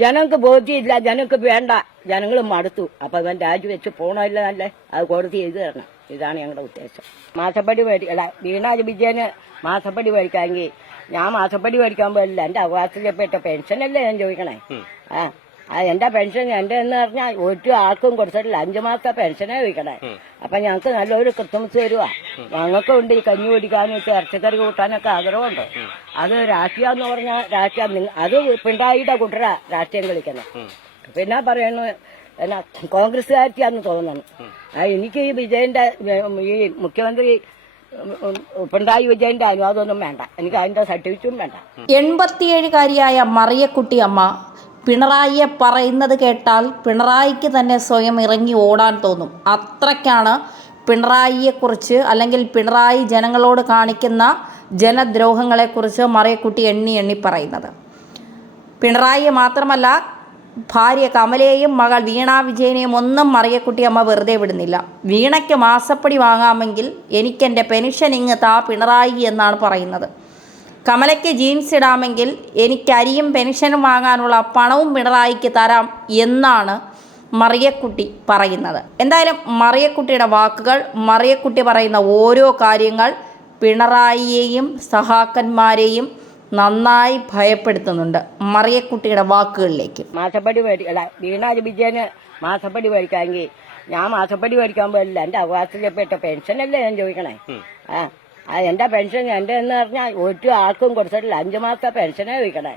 ജനങ്ങൾക്ക് ബോധ്യമില്ല, ജനങ്ങൾക്ക് വേണ്ട, ജനങ്ങൾ മടുത്തു. അപ്പൊ ഇവൻ രാജിവെച്ച് പോണമല്ല നല്ലേ, അത് കോടതി ചെയ്തു തരണം. ഇതാണ് ഞങ്ങളുടെ ഉദ്ദേശം. മാസപ്പടി മേടിക്കല, വീണ വിജയന് മാസപ്പടി മേടിക്കാമെങ്കിൽ ഞാൻ മാസപ്പടി മേടിക്കാൻ പോലില്ല. എന്റെ അവകാശപ്പെട്ട പെൻഷനല്ലേ ഞാൻ ചോദിക്കണേ. എന്റെ പെൻഷൻ എന്റെ എന്ന് പറഞ്ഞാൽ ഒരു ആൾക്കും കൊടുത്തിട്ടില്ല. 5 മാസത്തെ പെൻഷനെ ചോദിക്കണേ. അപ്പൊ ഞങ്ങൾക്ക് നല്ലൊരു ക്രിസ്മസ് തരുവാ. ഞങ്ങൾക്ക് ഉണ്ട് ഈ കഞ്ഞി കുടിക്കാനും ഇറച്ചിക്കറി കൂട്ടാനൊക്കെ ആഗ്രഹമുണ്ട്. അത് രാഷ്ട്രീയം എന്ന് പറഞ്ഞാൽ രാഷ്ട്രീയം അത് പിണറായിയുടെ കുട്ടര രാഷ്ട്രീയം കളിക്കണം. പിന്നെ പറയുന്നു എന്നാ കോൺഗ്രസ്സുകാരിയാന്ന് തോന്നുന്നു. എനിക്ക് ഈ വിജയന്റെ ഈ മുഖ്യമന്ത്രി പിണറായി വിജയന്റെ അനുവാദമൊന്നും വേണ്ട, എനിക്ക് അതിന്റെ സർട്ടിഫിക്കറ്റും വേണ്ട. 87-കാരിയായ മറിയക്കുട്ടി അമ്മ പിണറായിയെ പറയുന്നത് കേട്ടാൽ പിണറായിക്ക് തന്നെ സ്വയം ഇറങ്ങി ഓടാൻ തോന്നും. അത്രയ്ക്കാണ് പിണറായിയെക്കുറിച്ച് അല്ലെങ്കിൽ പിണറായി ജനങ്ങളോട് കാണിക്കുന്ന ജനദ്രോഹങ്ങളെക്കുറിച്ച് മറിയക്കുട്ടി എണ്ണി പറയുന്നത്. പിണറായിയെ മാത്രമല്ല, ഭാര്യ കമലയെയും മകൾ വീണ വിജയനെയും ഒന്നും മറിയക്കുട്ടി അമ്മ വെറുതെ വിടുന്നില്ല. വീണയ്ക്ക് മാസപ്പടി വാങ്ങാമെങ്കിൽ എനിക്കെൻ്റെ പെൻഷൻ ഇങ്ങ് താ പിണറായി എന്നാണ് പറയുന്നത്. കമലയ്ക്ക് ജീൻസ് ഇടാമെങ്കിൽ എനിക്ക് അരിയും പെൻഷനും വാങ്ങാനുള്ള പണവും പിണറായിക്ക് തരാം എന്നാണ് മറിയക്കുട്ടി പറയുന്നത്. എന്തായാലും മറിയക്കുട്ടിയുടെ വാക്കുകൾ, മറിയക്കുട്ടി പറയുന്ന ഓരോ കാര്യങ്ങൾ പിണറായിയെയും സഹാക്കന്മാരെയും നന്നായി ഭയപ്പെടുത്തുന്നുണ്ട്. മറിയക്കുട്ടിയുടെ വാക്കുകളിലേക്ക്. മാസപ്പടി മേടിക്കല, വീണ വിജയന് മാസപ്പടി മേടിക്കാമെങ്കിൽ ഞാൻ മാസപ്പടി മേടിക്കാൻ പോലില്ല. എന്റെ അവകാശപ്പെട്ട പെൻഷനല്ലേ ഞാൻ ചോദിക്കണേ. എന്റെ പെൻഷൻ എന്റെ എന്ന് പറഞ്ഞാൽ ഒരു ആൾക്കും കൊടുത്തിട്ടില്ല. 5 മാസത്തെ പെൻഷനെ ചോദിക്കണേ.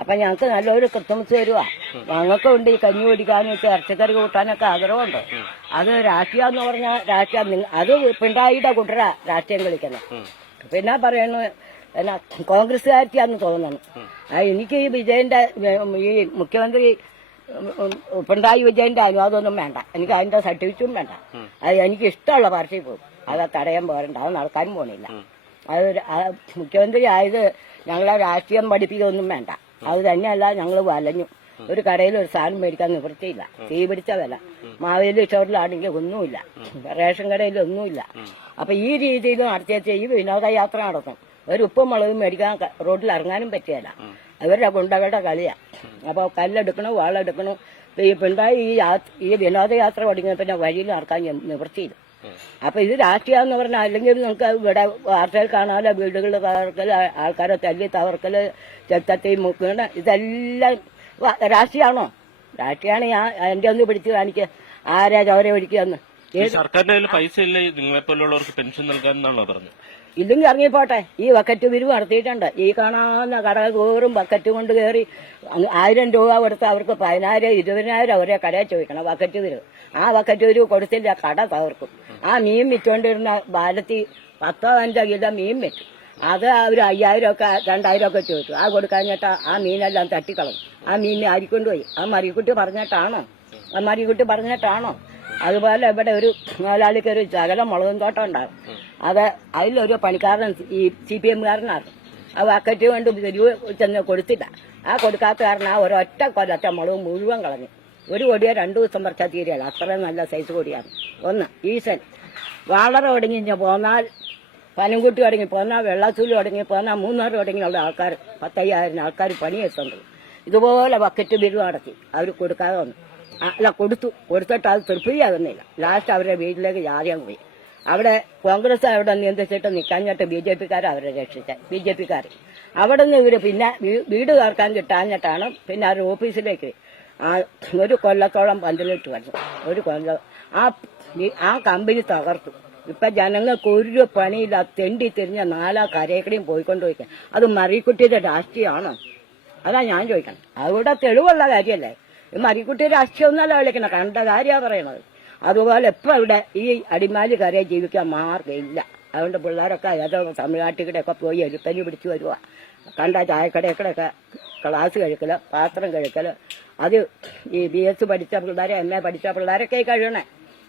അപ്പൊ ഞങ്ങൾക്ക് നല്ലൊരു ക്രിസ്മസ് തരുവാ. ഞങ്ങൾക്ക് ഉണ്ട് ഈ കഞ്ഞി കുടിക്കാനും ഇറച്ചിക്കറി കൂട്ടാനൊക്കെ ആഗ്രഹമുണ്ട്. അത് രാഷ്ട്രീയം എന്ന് പറഞ്ഞാൽ രാഷ്ട്രീയം അത് പിണറായിയുടെ കുട്ടര രാഷ്ട്രീയം കളിക്കണം. പിന്നെ പറയുന്നു എന്നാ കോൺഗ്രസ്സുകാരിയാന്ന് തോന്നുന്നു. എനിക്ക് ഈ വിജയന്റെ ഈ മുഖ്യമന്ത്രി പിണറായി വിജയന്റെ അനുവാദമൊന്നും വേണ്ട, എനിക്ക് അതിന്റെ സർട്ടിഫിക്കറ്റും വേണ്ട. അത് എനിക്ക് ഇഷ്ടമുള്ള പാർട്ടിയിൽ പോകും. അത് തടയാൻ പോരണ്ട, അത് നടക്കാനും പോണില്ല. അത് മുഖ്യമന്ത്രി ആയത് ഞങ്ങളെ രാഷ്ട്രീയം പഠിപ്പിക്കൊന്നും വേണ്ട. അത് തന്നെയല്ല, ഞങ്ങൾ വലഞ്ഞു. ഒരു കടയിൽ ഒരു സാധനം മേടിക്കാൻ നിവൃത്തിയില്ല. തീ പിടിച്ച വില. മാവേലി സ്റ്റോറിലാണെങ്കിൽ ഒന്നുമില്ല, റേഷൻ കടയിൽ ഒന്നുമില്ല. അപ്പൊ ഈ രീതിയിൽ നടത്തിയ ഈ വിനോദയാത്ര നടത്തും. ഒരു ഉപ്പും മുളകും മേടിക്കാൻ റോഡിൽ ഇറങ്ങാനും പറ്റിയല്ല. അവരുടെ ഗുണ്ടകളുടെ കളിയാ. അപ്പൊ കല്ലെടുക്കണോ വാളെടുക്കണോ. ഈ പിണറായി ഈ വിനോദയാത്ര തുടങ്ങിയ പിന്നെ വഴിയിൽ നടക്കാൻ നിവൃത്തിയില്ല. അപ്പൊ ഇത് രാഷ്ട്രീയം എന്ന് പറഞ്ഞാൽ അല്ലെങ്കിൽ നമുക്ക് ഇവിടെ വാർത്തയിൽ കാണാമല്ലോ, വീടുകളിൽ തകർക്കല്, ആൾക്കാരെ തല്ലി തകർക്കല്, ചെത്തത്തി മുക്കണ, ഇതെല്ലാം രാഷ്ട്രീയമാണോ? രാഷ്ട്രീയമാണ്. ഞാൻ എന്റെ ഒന്ന് പിടിച്ച് കാണിക്കുക ആരാ ചോര ഒഴിക്കുകയെന്ന്. സർക്കാരിന്റെ കയ്യിൽ പൈസ ഇല്ല നിങ്ങളെപ്പോലുള്ളവർക്ക് പെൻഷൻ നൽകാമെന്നാണോ പറഞ്ഞത്? ഇല്ലെങ്കിൽ ഇറങ്ങിപ്പോട്ടെ. ഈ ബക്കറ്റ് പിരിവ് നടത്തിയിട്ടുണ്ട്. ഈ കാണാവുന്ന കട കയറും ബക്കറ്റ് കൊണ്ട് കയറി 1000 രൂപ കൊടുത്ത് അവർക്ക് 10,000 20,000 അവരെ കടയിൽ ചോദിക്കണം ബക്കറ്റ് പിരിവ്. ആ ബക്കറ്റ് പിരിവ് കൊടുത്തില്ല, കട തകർക്കും. ആ മീൻ വിറ്റുകൊണ്ടിരുന്ന ബാലത്തിൽ 10-15 കിലോ മീൻ വെച്ചു. അത് അവർ 5,000 ഒക്കെ 2,000 ഒക്കെ ചോദിച്ചു. ആ കൊടുക്കാഞ്ഞിട്ട് ആ മീനെല്ലാം തട്ടിക്കളഞ്ഞു. ആ മീനിനെ ആരിക്കൊണ്ടുപോയി. ആ മറിയക്കുട്ടി പറഞ്ഞിട്ടാണോ? അതുപോലെ ഇവിടെ ഒരു മുതലാളിക്ക് ഒരു ശകലം മുളകും തോട്ടം ഉണ്ടാകും. അത് അതിലൊരു പണിക്കാരൻ ഈ CPM-കാരനാണ്. ആ ബക്കറ്റ് കൊണ്ട് ചെന്ന് കൊടുത്തില്ല. ആ കൊടുക്കാത്ത കാരണം ആ ഒരൊറ്റ കൊല്ലത്തെ മുളക് മുഴുവൻ കളഞ്ഞു. ഒരു കൊടിയോ 2 ദിവസം പറിച്ചാൽ തീരെയല്ല. അത്രയും നല്ല സൈസ് കൊടിയാണ്. ഒന്ന് ഈസൻ വളരെ ഒടുങ്ങി പോന്നാൽ, പനംകുട്ടി ഒടുങ്ങി പോന്നാൽ, വെള്ളച്ചൂല് ഒടുങ്ങി പോന്നാൽ, മൂന്നാർ ഒടുങ്ങിയുള്ള ആൾക്കാർ 10,000 ആൾക്കാർ പണിയെത്തുണ്ട്. ഇതുപോലെ ബക്കറ്റ് ബില്ല് നടത്തി അവർ കൊടുക്കാതെ വന്നു. അല്ല, കൊടുത്തിട്ട് അത് തൃപ്തിയാകുന്നില്ല. ലാസ്റ്റ് അവരുടെ വീട്ടിലേക്ക് ജാതിയാൻ പോയി. അവിടെ കോൺഗ്രസ് അവിടെ നിയന്ത്രിച്ചിട്ട് നിൽക്കാഞ്ഞിട്ട് BJP-ക്കാർ അവരെ രക്ഷിച്ച BJP-ക്കാർ. അവിടെ നിന്ന് ഇവര് പിന്നെ വീട് കേൾക്കാൻ കിട്ടാഞ്ഞിട്ടാണ് പിന്നെ അവരുടെ ഓഫീസിലേക്ക് ഒരു കൊല്ലത്തോളം പന്തലിട്ട് വന്നു. ഒരു കൊല്ലം ആ കമ്പനി തകർത്തു. ഇപ്പൊ ജനങ്ങൾക്ക് ഒരു പണിയില്ല, തെണ്ടി തിരിഞ്ഞ 4 കരയക്കടിയും പോയിക്കൊണ്ടിരിക്കുക. അത് മറിയക്കുട്ടിയുടെ രാഷ്ട്രീയമാണോ? അതാ ഞാൻ ചോദിക്കണം. അവിടെ തെളിവുള്ള കാര്യമല്ലേ. മറിയക്കുട്ടി രാഷ്ട്രീയം ഒന്നല്ല വിളിക്കണം, കണ്ട കാര്യമാണ് പറയണത്. അതുപോലെ ഇപ്പൊ ഇവിടെ ഈ അടിമാലി കരയെ ജീവിക്കാൻ മാർഗമില്ല. അതുകൊണ്ട് പിള്ളേരൊക്കെ ഏതോ തമിഴ്നാട്ടിലൂടെയൊക്കെ പോയി എരുപ്പനി പിടിച്ചു വരുക. കണ്ട ചായക്കടയൊക്കെ ക്ലാസ് കഴിക്കല്, പാത്രം കഴിക്കല്. അത് ഈ BS പഠിച്ച പിള്ളേരെ, MA പഠിച്ച പിള്ളേരൊക്കെ കഴിയണേ.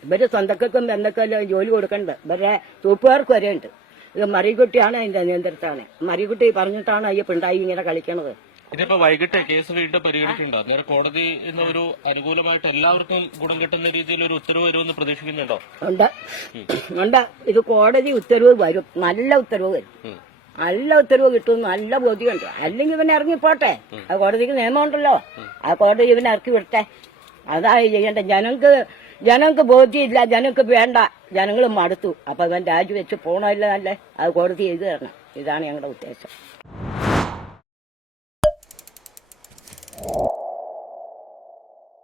ഇവര് സ്വന്തക്കും എന്തൊക്കെ ജോലി കൊടുക്കണ്ട്. ഇവരെ തൂപ്പുകാർക്ക് വരെ ഉണ്ട്. ഇത് മറിയക്കുട്ടിയാണ് അതിന്റെ നിയന്ത്രിച്ചാണ്. മറിയക്കുട്ടി പറഞ്ഞിട്ടാണ് ഈ പിണറായി ഇങ്ങനെ കളിക്കണത്. ഇതിപ്പോ വൈകിട്ട് കേസ് വീണ്ടും പരിഗണിക്കുന്നുണ്ടോ? അന്നേരം കോടതി ഒരു അനുകൂലമായിട്ട് എല്ലാവർക്കും ഗുണം കിട്ടുന്ന രീതിയിൽ ഒരു ഉത്തരവ് വരുമെന്ന് പ്രതീക്ഷിക്കുന്നുണ്ടോ? ഉണ്ട്. ഇത് കോടതി ഉത്തരവ് വരും, നല്ല ഉത്തരവ് വരും. നല്ല ഉത്തരവ് കിട്ടും, നല്ല ബോധ്യമുണ്ട്. അല്ലെങ്കിൽ ഇവനെ ഇറങ്ങിപ്പോട്ടെ. ആ കോടതിക്ക് നിയമമുണ്ടല്ലോ, ആ കോടതി ഇവനെ ഇറക്കി വിടട്ടെ. അതായി ചെയ്യേണ്ട. ജനങ്ങൾക്ക് ബോധ്യമില്ല, ജനങ്ങൾക്ക് വേണ്ട, ജനങ്ങൾ മടുത്തു. അപ്പൊ ഇവൻ രാജിവെച്ച് പോണല്ലോ, അല്ലേ? അത് കോടതി ചെയ്തു തരണം. ഇതാണ് ഞങ്ങളുടെ ഉദ്ദേശം.